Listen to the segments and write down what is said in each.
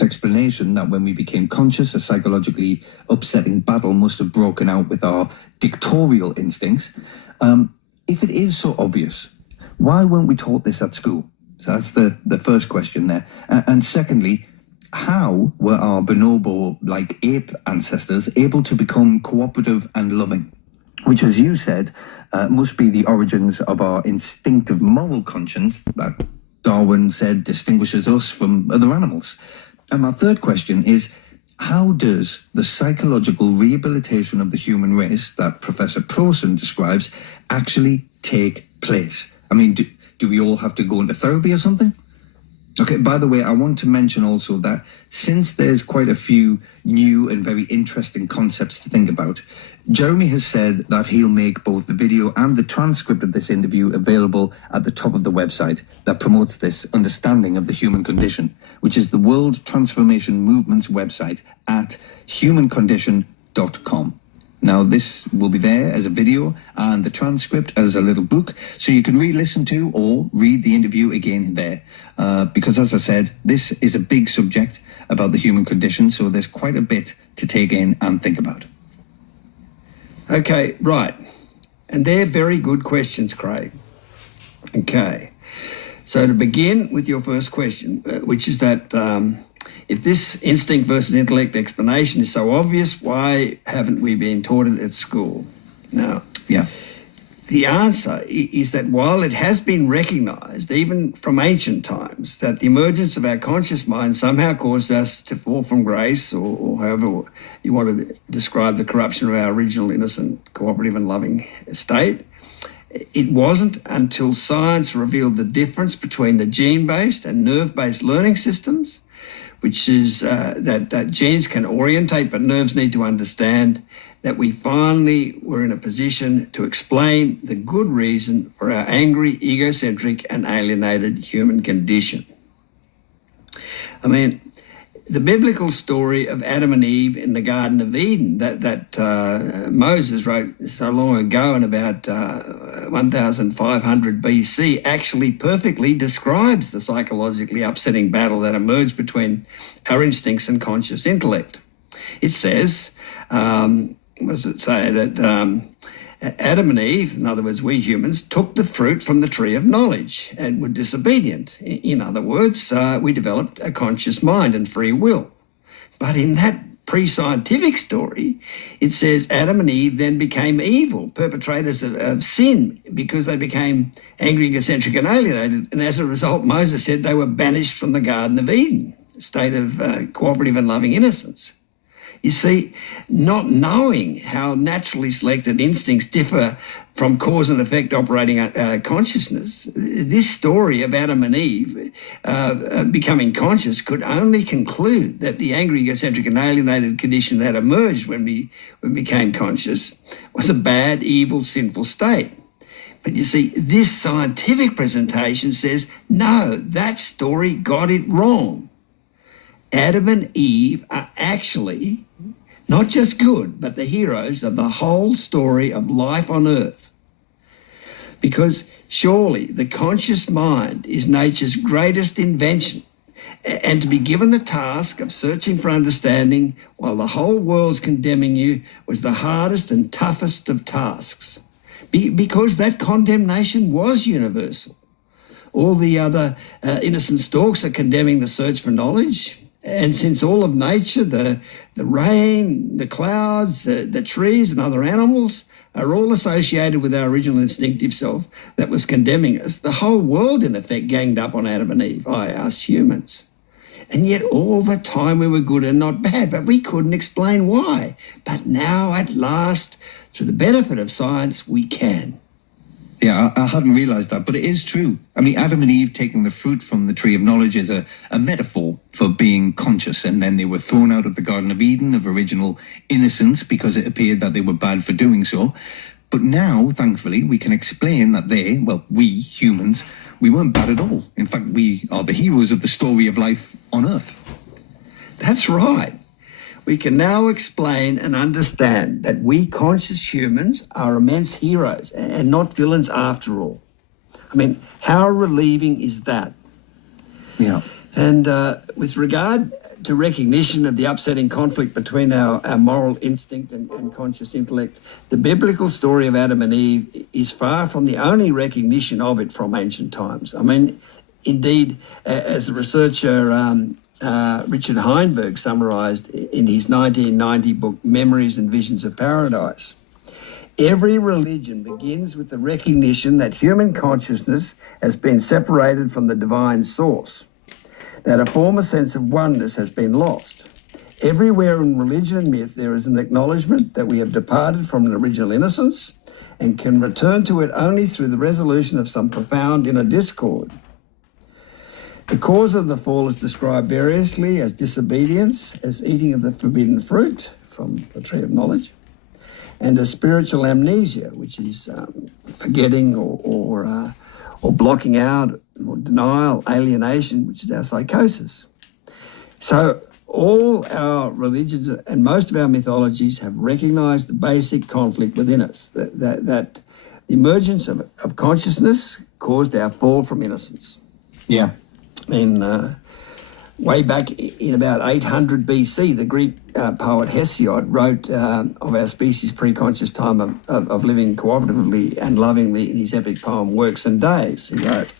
explanation that when we became conscious, a psychologically upsetting battle must have broken out with our dictatorial instincts. If it is so obvious, why weren't we taught this at school? So that's the first question there. And secondly, how were our bonobo-like ape ancestors able to become cooperative and loving? Which, as you said, must be the origins of our instinctive moral conscience that Darwin said distinguishes us from other animals. And my third question is, how does the psychological rehabilitation of the human race that Professor Prowson describes actually take place? I mean, do we all have to go into therapy or something? Okay, by the way, I want to mention also that since there's quite a few new and very interesting concepts to think about, Jeremy has said that he'll make both the video and the transcript of this interview available at the top of the website that promotes this understanding of the human condition, which is the World Transformation Movement's website at humancondition.com. Now, this will be there as a video and the transcript as a little book, so you can re-listen to or read the interview again there. Because, as I said, this is a big subject about the human condition, so there's quite a bit to take in and think about. Okay, right. And they're very good questions, Craig. Okay. So to begin with your first question, which is that if this instinct versus intellect explanation is so obvious, why haven't we been taught it at school? Now, the answer is that while it has been recognised, even from ancient times, that the emergence of our conscious mind somehow caused us to fall from grace, or however you want to describe the corruption of our original innocent, cooperative and loving state, it wasn't until science revealed the difference between the gene-based and nerve-based learning systems, which is that genes can orientate but nerves need to understand, that we finally were in a position to explain the good reason for our angry, egocentric and alienated human condition. I mean, the biblical story of Adam and Eve in the Garden of Eden that Moses wrote so long ago in about 1500 BC actually perfectly describes the psychologically upsetting battle that emerged between our instincts and conscious intellect. It says, what does it say? That Adam and Eve, in other words, we humans, took the fruit from the tree of knowledge and were disobedient. In other words, we developed a conscious mind and free will. But in that pre-scientific story, it says Adam and Eve then became evil, perpetrators of sin, because they became angry, egocentric and alienated. And as a result, Moses said they were banished from the Garden of Eden, a state of cooperative and loving innocence. You see, not knowing how naturally selected instincts differ from cause and effect operating consciousness, this story of Adam and Eve becoming conscious could only conclude that the angry, egocentric and alienated condition that emerged when we became conscious was a bad, evil, sinful state. But you see, this scientific presentation says, no, that story got it wrong. Adam and Eve are actually not just good, but the heroes of the whole story of life on earth. Because surely the conscious mind is nature's greatest invention, and to be given the task of searching for understanding while the whole world's condemning you was the hardest and toughest of tasks. Because that condemnation was universal. All the other innocent stalks are condemning the search for knowledge. And since all of nature, the rain, the clouds, the trees and other animals are all associated with our original instinctive self that was condemning us, the whole world in effect ganged up on Adam and Eve, us humans. And yet all the time we were good and not bad, but we couldn't explain why. But now at last, through the benefit of science, we can. Yeah, I hadn't realised that, but it is true. I mean, Adam and Eve taking the fruit from the tree of knowledge is a metaphor for being conscious, and then they were thrown out of the Garden of Eden of original innocence because it appeared that they were bad for doing so. But now, thankfully, we can explain that we humans, we weren't bad at all. In fact, we are the heroes of the story of life on Earth. That's right. We can now explain and understand that we conscious humans are immense heroes and not villains after all. I mean, how relieving is that? Yeah. And with regard to recognition of the upsetting conflict between our moral instinct and conscious intellect, the biblical story of Adam and Eve is far from the only recognition of it from ancient times. I mean, indeed, as the researcher Richard Heinberg summarised in his 1990 book, Memories and Visions of Paradise, every religion begins with the recognition that human consciousness has been separated from the divine source, that a former sense of oneness has been lost. Everywhere in religion and myth there is an acknowledgement that we have departed from an original innocence and can return to it only through the resolution of some profound inner discord. The cause of the fall is described variously as disobedience, as eating of the forbidden fruit from the tree of knowledge, and as spiritual amnesia, which is forgetting or blocking out, or denial, alienation, which is our psychosis. So all our religions and most of our mythologies have recognised the basic conflict within us, that the emergence of consciousness caused our fall from innocence. Yeah. Way back in about 800 BC, the Greek poet Hesiod wrote of our species' pre-conscious time of living cooperatively and lovingly in his epic poem Works and Days. He wrote,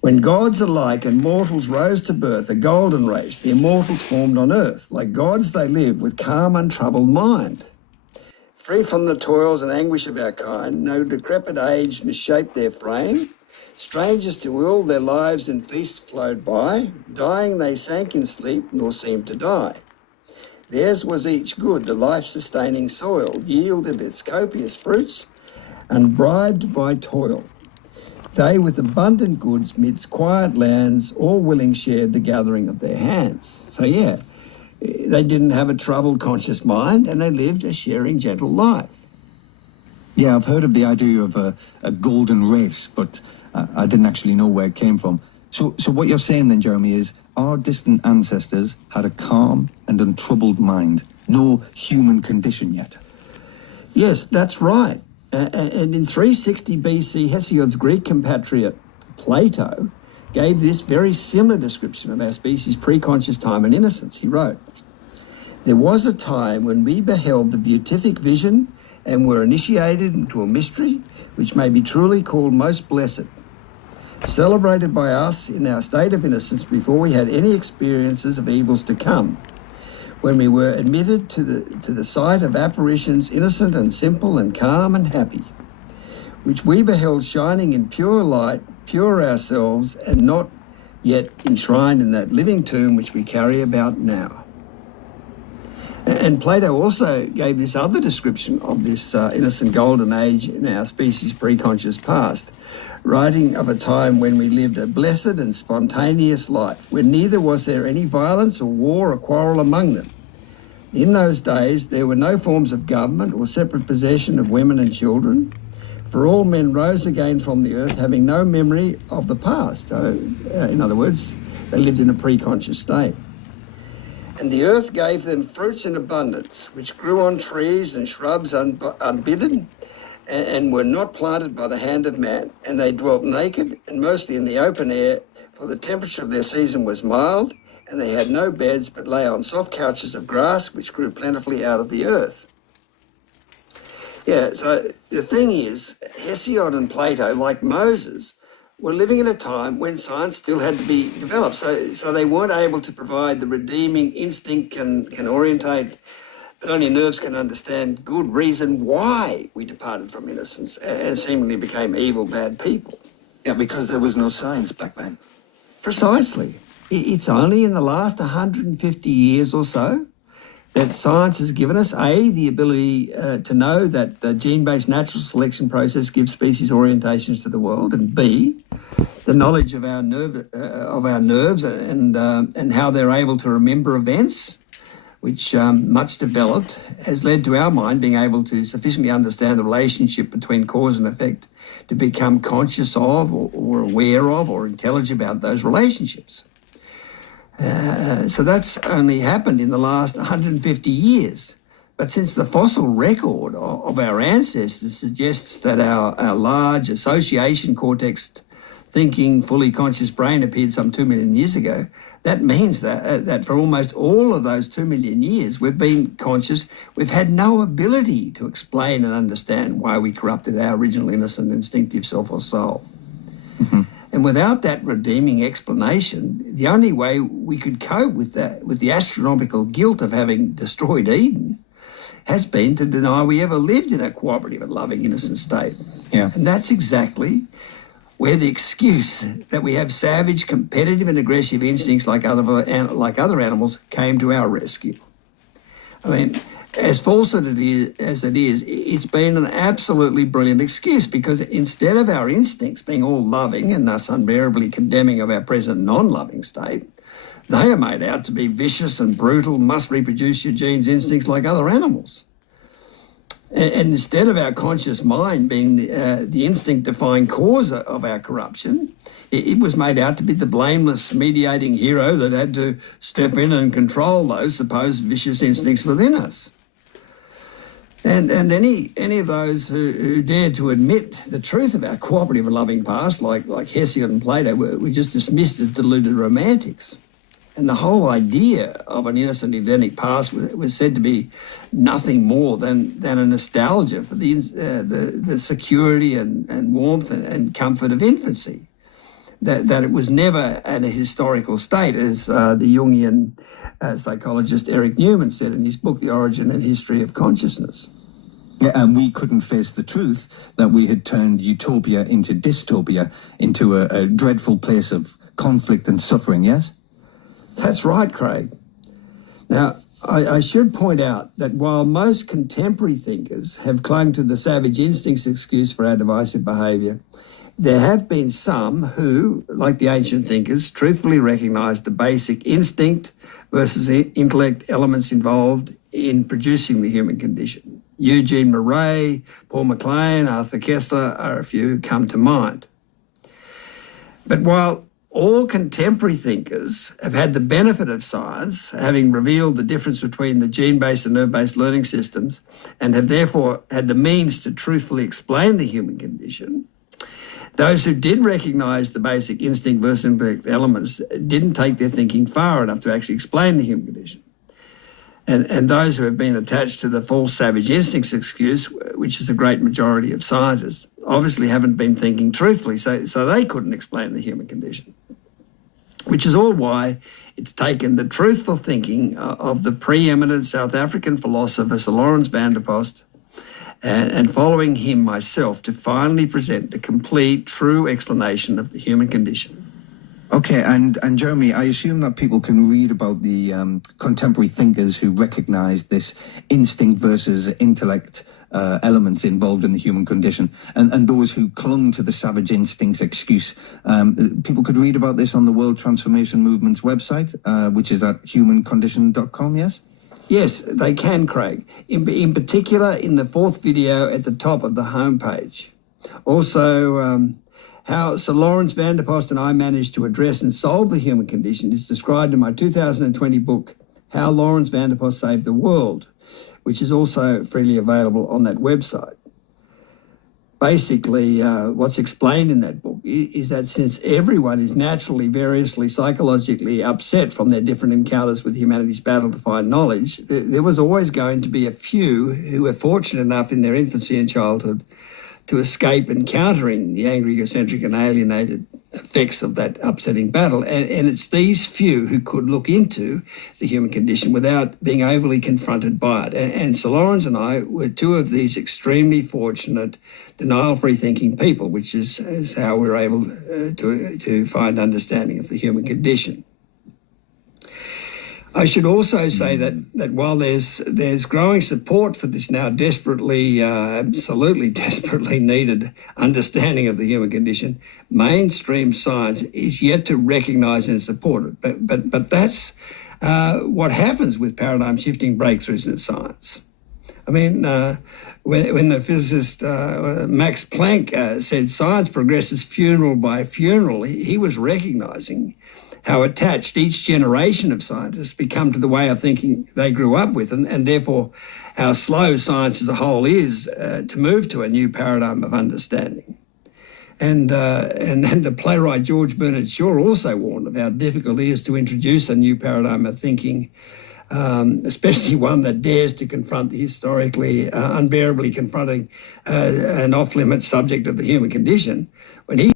"When gods alike and mortals rose to birth, a golden race, the immortals formed on earth. Like gods they lived with calm, untroubled mind. Free from the toils and anguish of our kind, no decrepit age misshaped their frame. Strangers to ill, their lives in feast flowed by. Dying they sank in sleep, nor seemed to die. Theirs was each good, the life-sustaining soil, yielded its copious fruits, unbribed by toil. They with abundant goods midst quiet lands, all willing shared the gathering of their hands." So yeah, they didn't have a troubled conscious mind and they lived a sharing gentle life. Yeah, I've heard of the idea of a golden race, but I didn't actually know where it came from. So what you're saying then, Jeremy, is our distant ancestors had a calm and untroubled mind, no human condition yet. Yes, that's right. And in 360 BC, Hesiod's Greek compatriot Plato gave this very similar description of our species' pre-conscious time and innocence. He wrote, "There was a time when we beheld the beatific vision and were initiated into a mystery which may be truly called most blessed, celebrated by us in our state of innocence before we had any experiences of evils to come, when we were admitted to the sight of apparitions innocent and simple and calm and happy, which we beheld shining in pure light, pure ourselves, and not yet enshrined in that living tomb which we carry about now." And Plato also gave this other description of this innocent golden age in our species' pre-conscious past, writing of a time when we lived a blessed and spontaneous life, when neither was there any violence or war or quarrel among them. In those days there were no forms of government or separate possession of women and children, for all men rose again from the earth having no memory of the past. So, in other words, they lived in a pre-conscious state. "And the earth gave them fruits in abundance, which grew on trees and shrubs unbidden, and were not planted by the hand of man. And they dwelt naked and mostly in the open air, for the temperature of their season was mild, and they had no beds, but lay on soft couches of grass, which grew plentifully out of the earth." Yeah, so the thing is, Hesiod and Plato, like Moses, were living in a time when science still had to be developed. So they weren't able to provide the redeeming instinct can orientate, but only nerves can understand good reason why we departed from innocence and seemingly became evil, bad people. Yeah, because there was no science back then. Precisely. It's only in the last 150 years or so that science has given us, A, the ability to know that the gene-based natural selection process gives species orientations to the world, and B, the knowledge of our nerves and how they're able to remember events, which much developed, has led to our mind being able to sufficiently understand the relationship between cause and effect to become conscious of or aware of or intelligent about those relationships. So that's only happened in the last 150 years. But since the fossil record of our ancestors suggests that our large association cortex thinking, fully conscious brain appeared some 2 million years ago, That means that for almost all of those 2 million years, we've been conscious. We've had no ability to explain and understand why we corrupted our original innocent instinctive self or soul. Mm-hmm. And without that redeeming explanation, the only way we could cope with that, with the astronomical guilt of having destroyed Eden, has been to deny we ever lived in a cooperative and loving innocent state. Yeah. And that's exactly where the excuse that we have savage, competitive and aggressive instincts like other animals came to our rescue. I mean, as false as it is, it's been an absolutely brilliant excuse, because instead of our instincts being all loving and thus unbearably condemning of our present non-loving state, they are made out to be vicious and brutal, must reproduce your genes instincts like other animals. And instead of our conscious mind being the instinct-defying cause of our corruption, it was made out to be the blameless mediating hero that had to step in and control those supposed vicious instincts within us. And any of those who dared to admit the truth of our cooperative and loving past, like Hesiod and Plato, were just dismissed as deluded romantics. And the whole idea of an innocent Edenic past was said to be nothing more than a nostalgia for the security and warmth and comfort of infancy. That it was never at a historical state, as the Jungian psychologist Eric Newman said in his book, The Origin and History of Consciousness. Yeah, and we couldn't face the truth that we had turned utopia into dystopia, into a dreadful place of conflict and suffering, yes? That's right, Craig. Now, I should point out that while most contemporary thinkers have clung to the savage instincts excuse for our divisive behaviour, there have been some who, like the ancient thinkers, truthfully recognised the basic instinct versus intellect elements involved in producing the human condition. Eugene Murray, Paul MacLean, Arthur Koestler are a few who come to mind. But while all contemporary thinkers have had the benefit of science, having revealed the difference between the gene-based and nerve-based learning systems, and have therefore had the means to truthfully explain the human condition, those who did recognise the basic instinct versus intellect elements didn't take their thinking far enough to actually explain the human condition. And those who have been attached to the false savage instincts excuse, which is the great majority of scientists, obviously haven't been thinking truthfully, so they couldn't explain the human condition. Which is all why it's taken the truthful thinking of the preeminent South African philosopher Sir Lawrence van der Post and following him myself to finally present the complete, true explanation of the human condition. Okay, and Jeremy, I assume that people can read about the contemporary thinkers who recognised this instinct versus intellect elements involved in the human condition, and those who clung to the savage instincts excuse. People could read about this on the World Transformation Movement's website, which is at humancondition.com, yes? Yes, they can, Craig. In particular, in the fourth video at the top of the homepage. Also, how Sir Lawrence van der Post and I managed to address and solve the human condition is described in my 2020 book, How Lawrence van der Post Saved the World, which is also freely available on that website. Basically, what's explained in that book is that since everyone is naturally, variously, psychologically upset from their different encounters with humanity's battle to find knowledge, there was always going to be a few who were fortunate enough in their infancy and childhood to escape encountering the angry, egocentric and alienated effects of that upsetting battle. And it's these few who could look into the human condition without being overly confronted by it. And Sir Lawrence and I were two of these extremely fortunate, denial-free thinking people, which is how we're able to find understanding of the human condition. I should also say that while there's growing support for this now absolutely desperately needed understanding of the human condition, mainstream science is yet to recognise and support it. But that's what happens with paradigm-shifting breakthroughs in science. I mean, when the physicist Max Planck said science progresses funeral by funeral, he was recognising how attached each generation of scientists become to the way of thinking they grew up with, and therefore how slow science as a whole is to move to a new paradigm of understanding. And the playwright George Bernard Shaw also warned of how difficult it is to introduce a new paradigm of thinking, especially one that dares to confront the historically unbearably confronting and off-limits subject of the human condition. When he